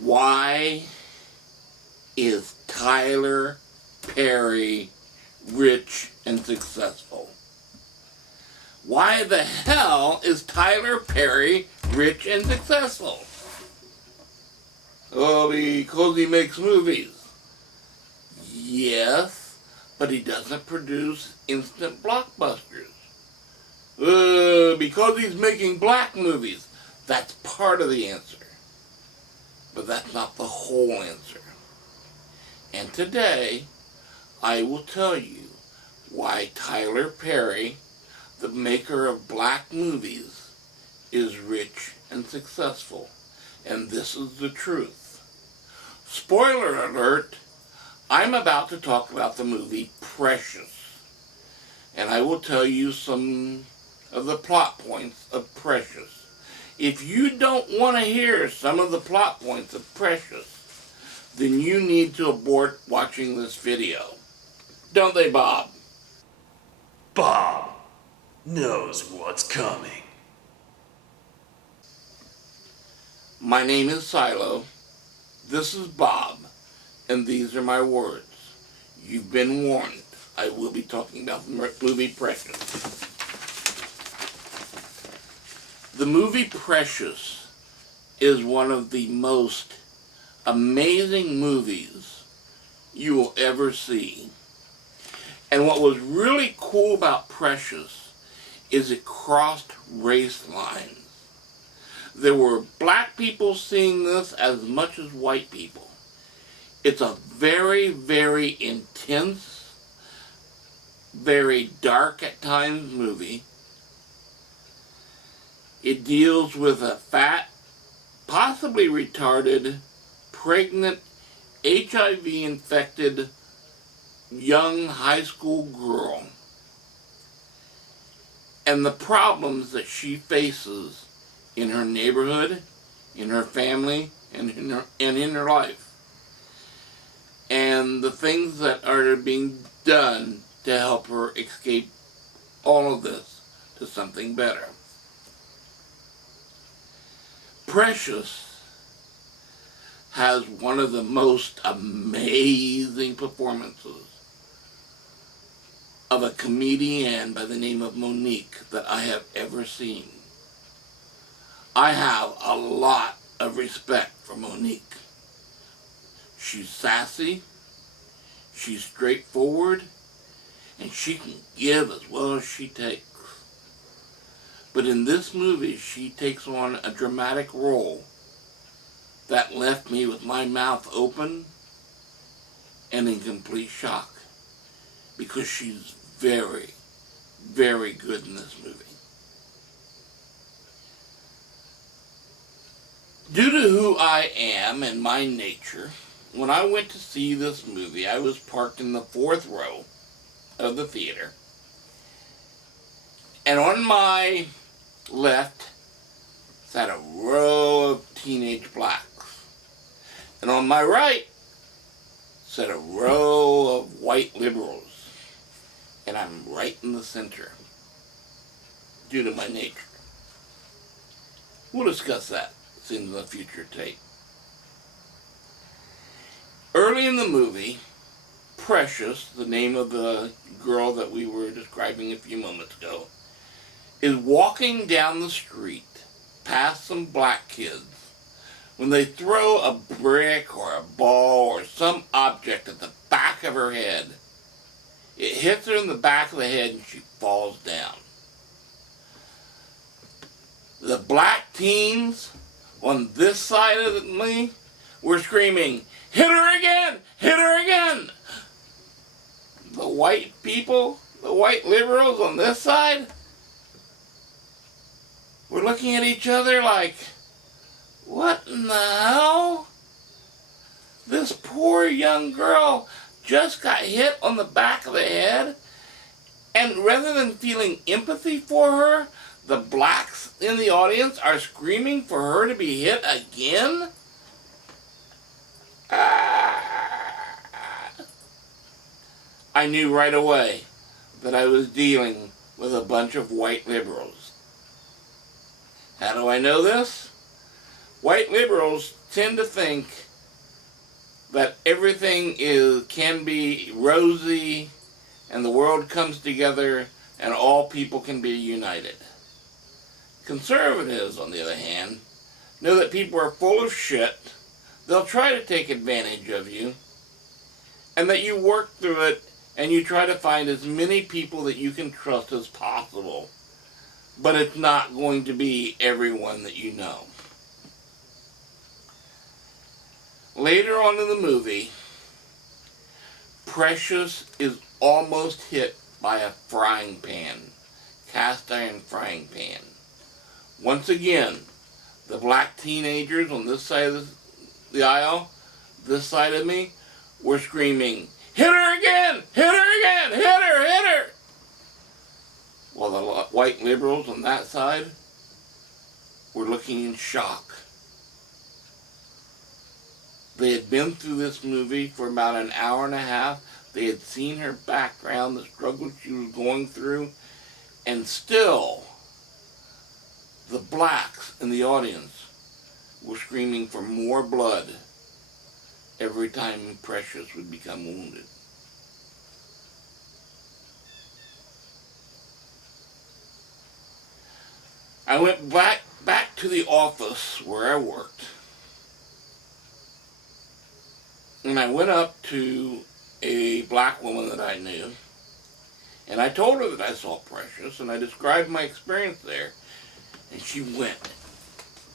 Why is Tyler Perry rich and successful? Why the hell is Tyler Perry rich and successful? Oh, because he makes movies. Yes, but he doesn't produce instant blockbusters. Because he's making black movies. That's part of the answer. But that's not the whole answer. And today, I will tell you why Tyler Perry, the maker of black movies, is rich and successful. And this is the truth. Spoiler alert, I'm about to talk about the movie Precious. And I will tell you some of the plot points of Precious. If you don't want to hear some of the plot points of Precious, then you need to abort watching this video. Don't they, Bob? Bob knows what's coming. My name is Silo. This is Bob. And these are my words. You've been warned. I will be talking about the movie Precious. The movie Precious is one of the most amazing movies you will ever see. And what was really cool about Precious is it crossed race lines. There were black people seeing this as much as white people. It's a very, very intense, very dark at times movie. It deals with a fat, possibly retarded, pregnant, HIV-infected young high school girl and the problems that she faces in her neighborhood, in her family, and in her life. And the things that are being done to help her escape all of this to something better. Precious has one of the most amazing performances of a comedian by the name of Monique that I have ever seen. I have a lot of respect for Monique. She's sassy, she's straightforward, and she can give as well as she takes. But in this movie, she takes on a dramatic role that left me with my mouth open and in complete shock, because she's very, very good in this movie. Due to who I am and my nature, when I went to see this movie, I was parked in the 4th row of the theater. And on my left sat a row of teenage blacks. And on my right sat a row of white liberals. And I'm right in the center due to my nature. We'll discuss that in the future tape. Early in the movie, Precious, the name of the girl that we were describing a few moments ago, is walking down the street past some black kids when they throw a brick or a ball or some object at the back of her head. It hits her in the back of the head and she falls down. The black teens on this side of me were screaming, "Hit her again! Hit her again!" The white people, the white liberals on this side, were looking at each other like, what in the hell? This poor young girl just got hit on the back of the head, and rather than feeling empathy for her, the blacks in the audience are screaming for her to be hit again? I knew right away that I was dealing with a bunch of white liberals. How do I know this? White liberals tend to think that everything can be rosy and the world comes together and all people can be united. Conservatives, on the other hand, know that people are full of shit, they'll try to take advantage of you, and that you work through it and you try to find as many people that you can trust as possible. But it's not going to be everyone that you know. Later on in the movie, Precious is almost hit by a frying pan, cast iron frying pan. Once again, the black teenagers on this side of the aisle, this side of me, were screaming, "Hit her again! Hit her again! Hit her! Hit her!" While the white liberals on that side were looking in shock. They had been through this movie for about an hour and a half. They had seen her background, the struggle she was going through, and still the blacks in the audience were screaming for more blood every time Precious would become wounded. I went back to the office where I worked, and I went up to a black woman that I knew, and I told her that I saw Precious, and I described my experience there, and she went,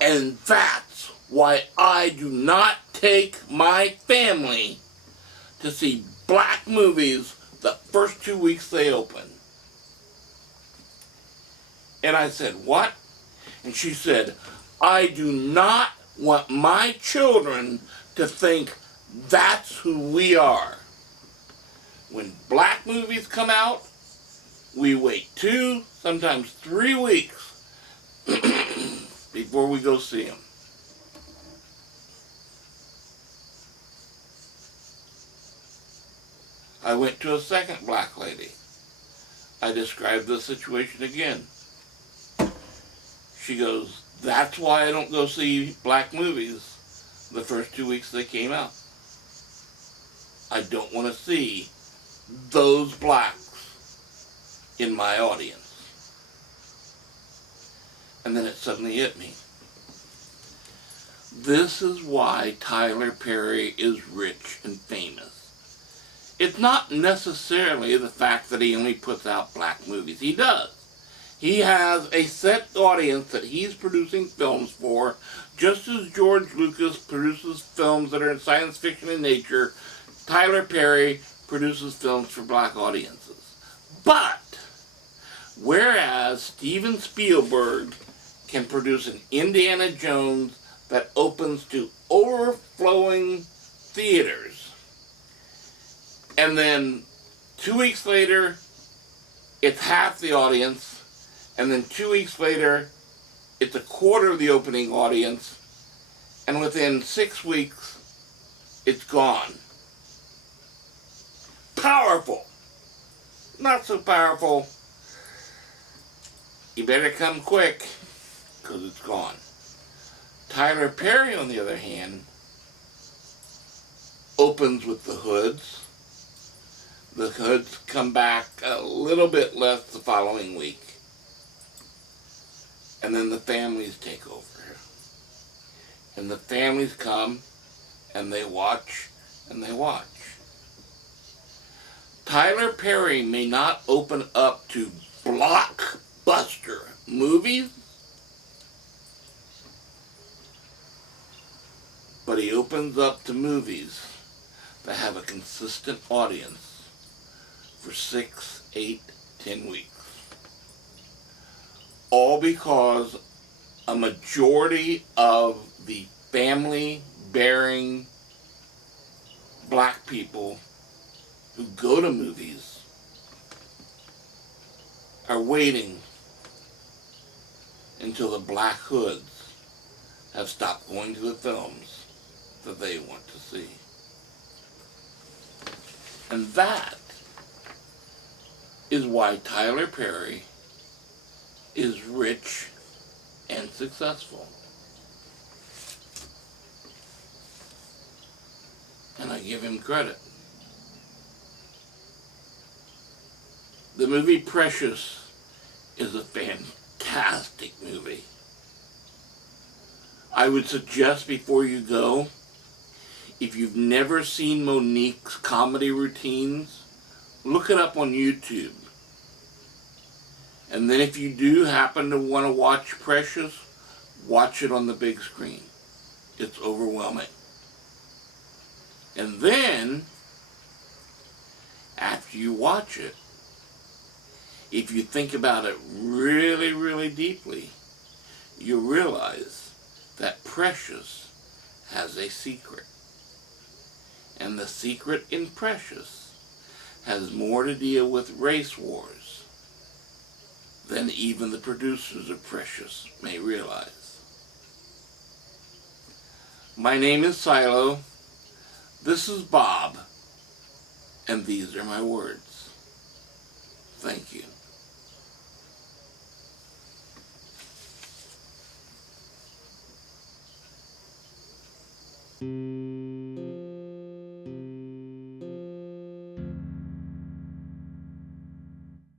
"And that's why I do not take my family to see black movies the first 2 weeks they open." And I said, "What?" And she said, "I do not want my children to think that's who we are. When black movies come out, we wait 2, sometimes 3 weeks before we go see them." I went to a second black lady. I described the situation again. She goes, "That's why I don't go see black movies the first 2 weeks they came out. I don't want to see those blacks in my audience." And then it suddenly hit me. This is why Tyler Perry is rich and famous. It's not necessarily the fact that he only puts out black movies. He does. He has a set audience that he's producing films for, just as George Lucas produces films that are in science fiction in nature. Tyler Perry produces films for black audiences. But, whereas Steven Spielberg can produce an Indiana Jones that opens to overflowing theaters, and then 2 weeks later, it's half the audience, and then 2 weeks later, it's a quarter of the opening audience, and within 6 weeks, it's gone. Powerful. Not so powerful. You better come quick, because it's gone. Tyler Perry, on the other hand, opens with the Hoods. The Hoods come back a little bit less the following week. And then the families take over. And the families come, and they watch, and they watch. Tyler Perry may not open up to blockbuster movies, but he opens up to movies that have a consistent audience for 6, 8, 10 weeks. All because a majority of the family-bearing black people who go to movies are waiting until the black hoods have stopped going to the films that they want to see. And that is why Tyler Perry is rich and successful. give him credit. The movie Precious is a fantastic movie. I would suggest before you go, if you've never seen Monique's comedy routines, look it up on YouTube. And then if you do happen to want to watch Precious, watch it on the big screen. It's overwhelming. And then, after you watch it, if you think about it really, really deeply, you'll realize that Precious has a secret. And the secret in Precious has more to deal with race wars than even the producers of Precious may realize. My name is Silo. This is Bob. And these are my words. Thank you.